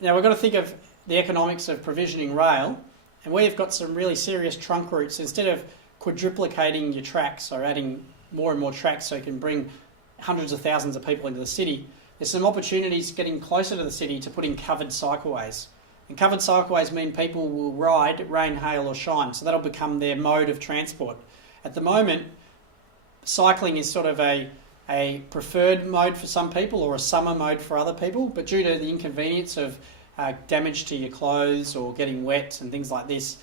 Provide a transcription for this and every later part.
Now we've got to think of the economics of provisioning rail, and we've got some really serious trunk routes. Instead of quadruplicating your tracks or adding more and more tracks so you can bring hundreds of thousands of people into the city, there's some opportunities getting closer to the city to put in covered cycleways. And covered cycleways mean people will ride, rain, hail or shine, so that'll become their mode of transport. At the moment, cycling is sort of a preferred mode for some people or a summer mode for other people, but due to the inconvenience of damage to your clothes or getting wet and things like this,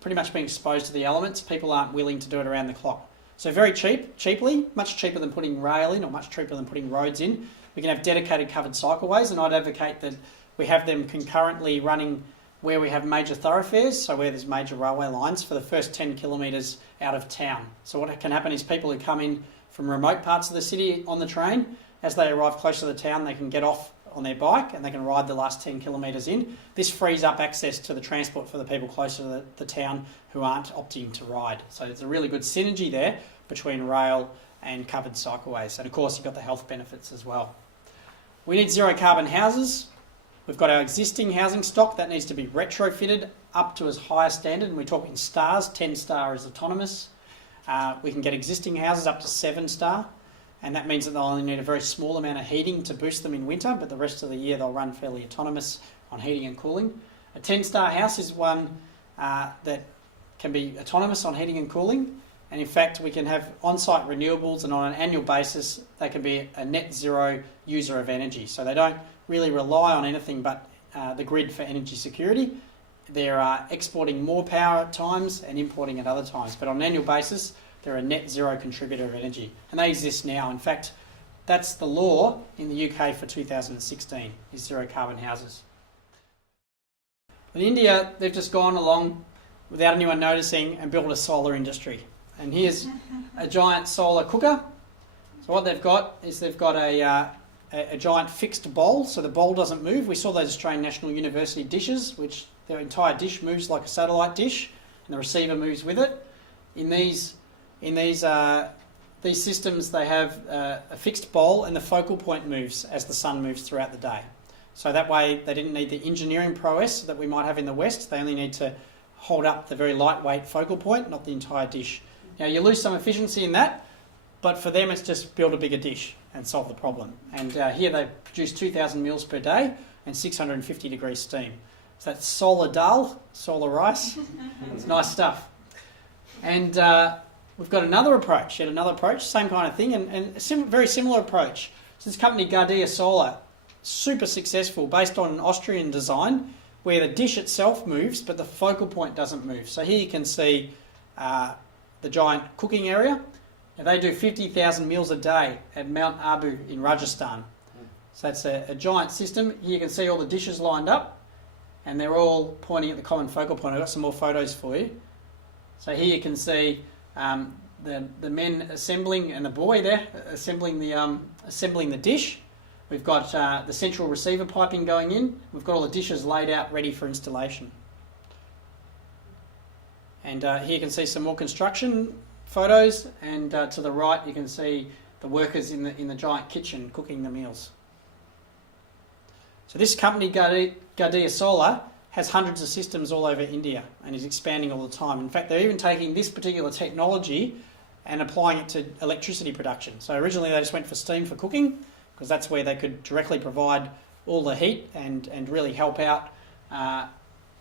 pretty much being exposed to the elements, people aren't willing to do it around the clock. So very cheaply, much cheaper than putting rail in or much cheaper than putting roads in, we can have dedicated covered cycleways, and I'd advocate that we have them concurrently running where we have major thoroughfares, so where there's major railway lines, for the first 10 kilometres out of town. So what can happen is people who come in from remote parts of the city on the train, as they arrive close to the town, they can get off on their bike and they can ride the last 10 kilometres in. This frees up access to the transport for the people closer to the town who aren't opting to ride. So there's a really good synergy there between rail and covered cycleways. And of course you've got the health benefits as well. We need zero carbon houses. We've got our existing housing stock that needs to be retrofitted up to as high a standard, and we're talking stars. 10 star is autonomous. We can get existing houses up to 7 star, and that means that they'll only need a very small amount of heating to boost them in winter, but the rest of the year they'll run fairly autonomous on heating and cooling. A 10 star house is one that can be autonomous on heating and cooling, and in fact we can have on-site renewables, and on an annual basis they can be a net zero user of energy. So they don't really rely on anything but the grid for energy security. They're exporting more power at times and importing at other times, but on an annual basis they're a net zero contributor of energy, and they exist now. In fact, that's the law in the UK for 2016, is zero carbon houses. In India, they've just gone along without anyone noticing and built a solar industry. And here's a giant solar cooker. So what they've got is they've got a giant fixed bowl, so the bowl doesn't move. We saw those Australian National University dishes, which their entire dish moves like a satellite dish, and the receiver moves with it. In these systems, they have a fixed bowl, and the focal point moves as the sun moves throughout the day. So that way, they didn't need the engineering prowess that we might have in the West. They only need to hold up the very lightweight focal point, not the entire dish. Now, you lose some efficiency in that, but for them, it's just build a bigger dish and solve the problem. And here they produce 2,000 meals per day and 650 degrees steam. So that's solar dal, solar rice. It's nice stuff. And we've got another approach, same kind of thing, and a very similar approach. So this company, Gidea Solar, super successful, based on an Austrian design, where the dish itself moves, but the focal point doesn't move. So here you can see the giant cooking area. Now they do 50,000 meals a day at Mount Abu in Rajasthan. So that's a giant system. Here you can see all the dishes lined up, and they're all pointing at the common focal point. I've got some more photos for you. So here you can see the men assembling, and the boy there assembling the dish. We've got the central receiver piping going in. We've got all the dishes laid out ready for installation. And here you can see some more construction photos, and to the right you can see the workers in the giant kitchen cooking the meals. So this company, Gidea Solar, has hundreds of systems all over India and is expanding all the time. In fact, they're even taking this particular technology and applying it to electricity production. So originally they just went for steam for cooking, because that's where they could directly provide all the heat and really help out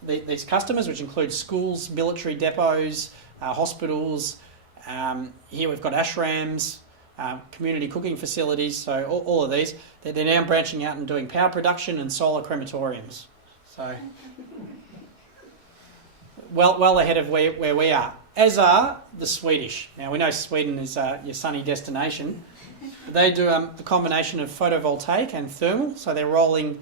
these customers, which include schools, military depots, hospitals. Here we've got ashrams, community cooking facilities, so all of these. They're now branching out and doing power production and solar crematoriums. So well ahead of where we are, as are the Swedish. Now we know Sweden is your sunny destination. They do the combination of photovoltaic and thermal, so they're rolling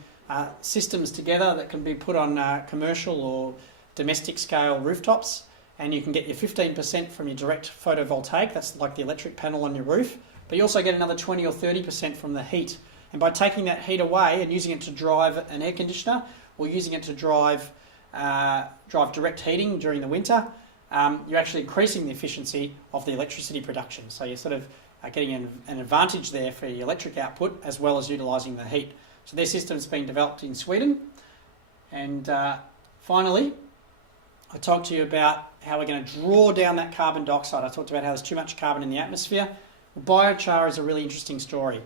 systems together that can be put on commercial or domestic scale rooftops, and you can get your 15% from your direct photovoltaic, that's like the electric panel on your roof, but you also get another 20 or 30% from the heat. And by taking that heat away and using it to drive an air conditioner, or using it to drive direct heating during the winter, you're actually increasing the efficiency of the electricity production. So you're sort of getting an advantage there for your electric output, as well as utilising the heat. So their system's been developed in Sweden. And finally, I talked to you about how we're going to draw down that carbon dioxide. I talked about how there's too much carbon in the atmosphere. Biochar is a really interesting story.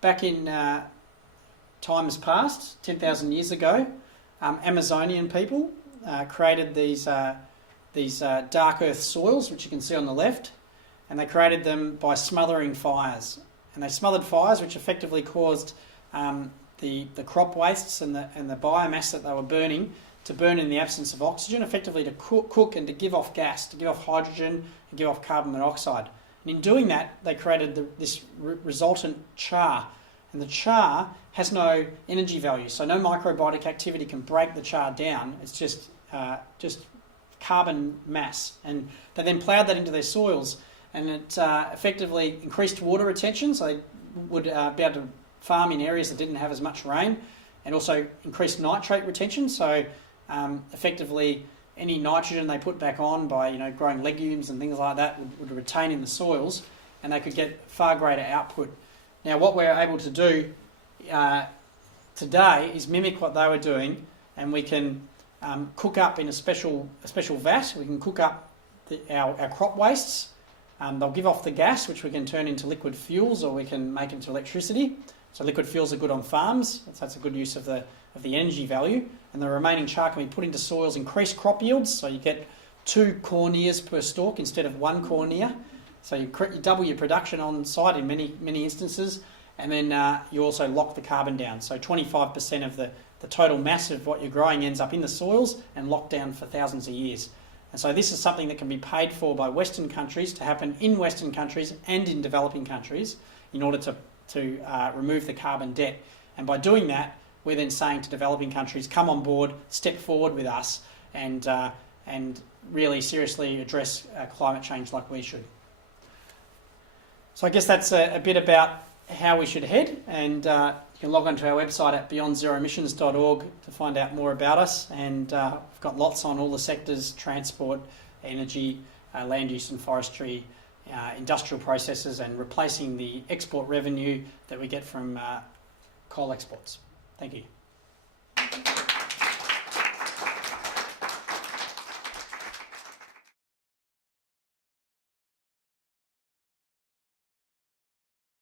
Back in times past, 10,000 years ago, Amazonian people created these dark earth soils, which you can see on the left, and they created them by smothering fires. And they smothered fires, which effectively caused the crop wastes and the biomass that they were burning to burn in the absence of oxygen, effectively to cook and to give off gas, to give off hydrogen and give off carbon monoxide. And in doing that, they created this resultant char. And the char has no energy value, so no microbiotic activity can break the char down. It's just carbon mass. And they then ploughed that into their soils, and it effectively increased water retention, so they would be able to farm in areas that didn't have as much rain, and also increased nitrate retention, so effectively any nitrogen they put back on by growing legumes and things like that would retain in the soils, and they could get far greater output. Now what we're able to do today is mimic what they were doing, and we can cook up in a special vat. We can cook up our crop wastes. They'll give off the gas, which we can turn into liquid fuels, or we can make into electricity. So liquid fuels are good on farms. That's a good use of the energy value. And the remaining char can be put into soils, increase crop yields. So you get 2 corn ears per stalk instead of 1 corn ear. So you double your production on site in many instances. And then you also lock the carbon down. So 25% of the total mass of what you're growing ends up in the soils and locked down for thousands of years. And so this is something that can be paid for by Western countries to happen in Western countries and in developing countries in order to remove the carbon debt. And by doing that, we're then saying to developing countries, come on board, step forward with us, and really seriously address climate change like we should. So I guess that's a bit about how we should head, and you can log on to our website at beyondzeroemissions.org to find out more about us, and we've got lots on all the sectors: transport, energy, land use and forestry, industrial processes, and replacing the export revenue that we get from coal exports. Thank you.